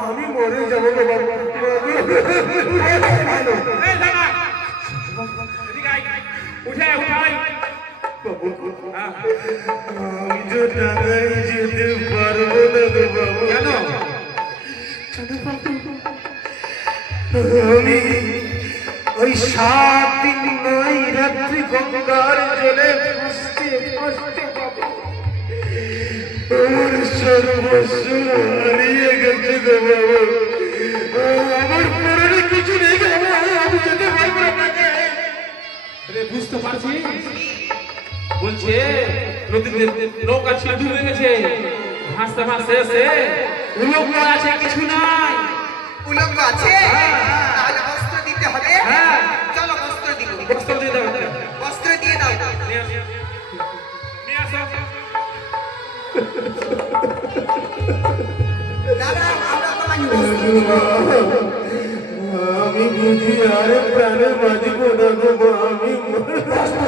আমি মরে যাব গো বাবু। এই দাঁড়া এদিকে আয় উঠে উঠাই আমি তো টাকায় যেতে পারব না গো বাবু। কেন? আমি ওই সাত দিন নয় রাত্রি গঙ্গার জলে পারছি বলছে নদীতে নৌকা ছিল ডুবে গেছে। ভাসতে ভাসতে এসে উলঙ্গ আছে কিছু নাই। উলঙ্গ আছে? তাহলে বস্ত্র দিতে হবে। হ্যাঁ। চলো বস্ত্র দিব। বস্ত্র দিয়ে দাও। বস্ত্র দিয়ে দাও। নিয়ে আসো। দাদা আমরা তোমাকে বস্ত্র আমি বুঝি আর প্রাণে বাঁচিব না গো আমি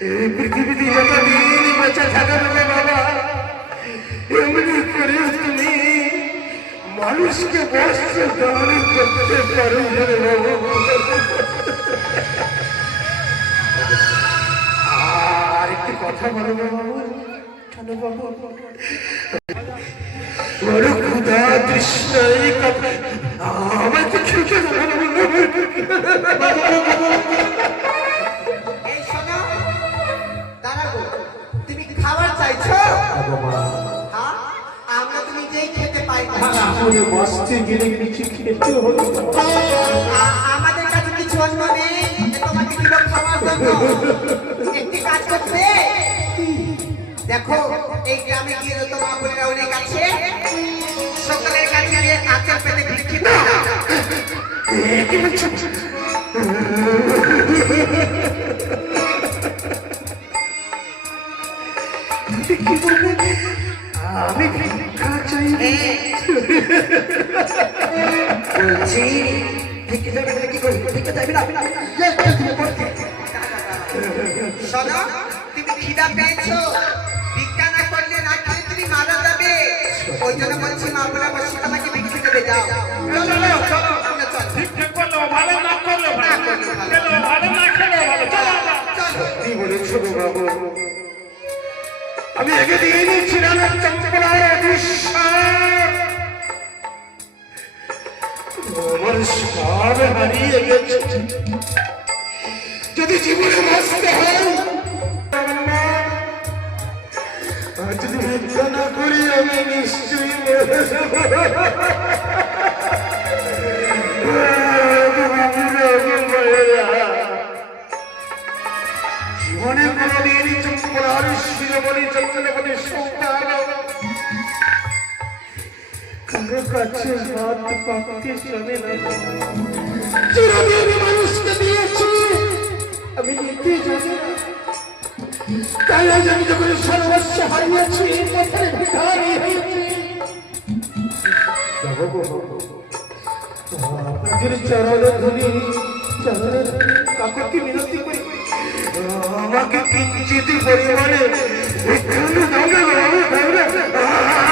এই পৃথিবীতে যতদিন বেঁচে থাকার বাবা এমনি করে তুমি মানুষকে বস্ত্র দান করতে পারো আর একটি কথা বলো বাবু। চলো বাবু। বড় ক্ষুধা তৃষ্ণাই খেতে খেতে গেলে কিছু খেতে হলো আমাদের কাছে কিছু অন্য নেই? তোমাকে দিব খাবার জন্য? একটি কাজ করবে দেখো এই গ্রামে গিয়ে তোমার বোনেরা অনেক আছে। সকলের কাছে গিয়ে আচার পেতে ভিক্ষিত। আমি বলছি ভিক্ষে যাবে কি করবি ভিক্ষে যাবি না শোনো তুমি খিদা পেয়েছ। ভিক্ষা না করলে না খেলে তুমি মারা যাবে। ওই জন্য বলছি মা বলে বসে তোমাকে ভিক্ষে দেবে যাও। চলো চলো আমরা চল। ঠিক করল ভালো না করল ভালো। ভালো। না খেলো ভালো। চলো চলো। কি বলেছ গো বাবু? আমি আগে দিয়ে চম্পলার অভিশাপ সব হারিয়ে গেছে যদি জীবনে বাঁচতে হয় যদি ভিক্ষা না করি আমি নিশ্চয়ই মরে যাব। জীবনে মানুষকে আমি তাই আজ আমি যখন সর্বস্ব হারিয়েছি করি। আমাকে কিঞ্চিত পরিমাণে।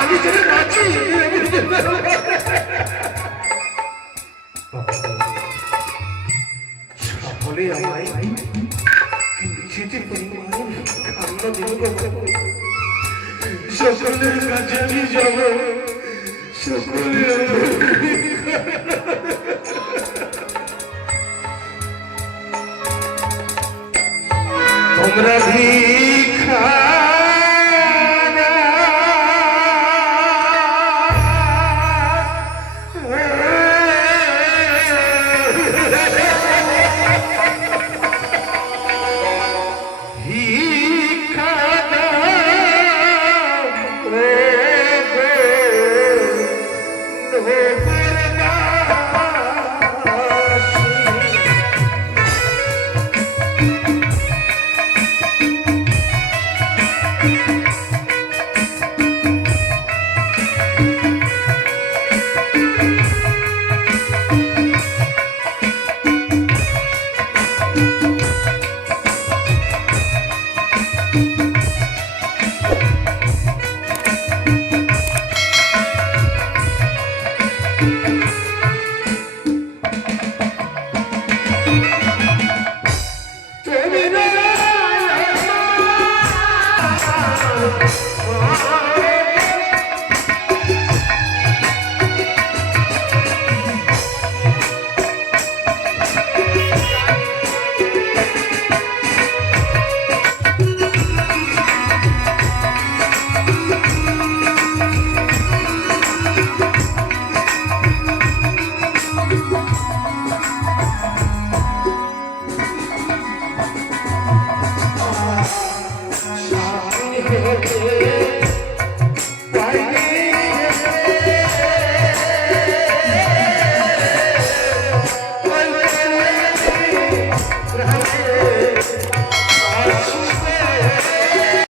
আমি সকলে আমায় নিজেতে পরিমাণ? কান্না দিব সকলের কাছে আমি যাব। সকলে তোমরা ভি তুমি Bye.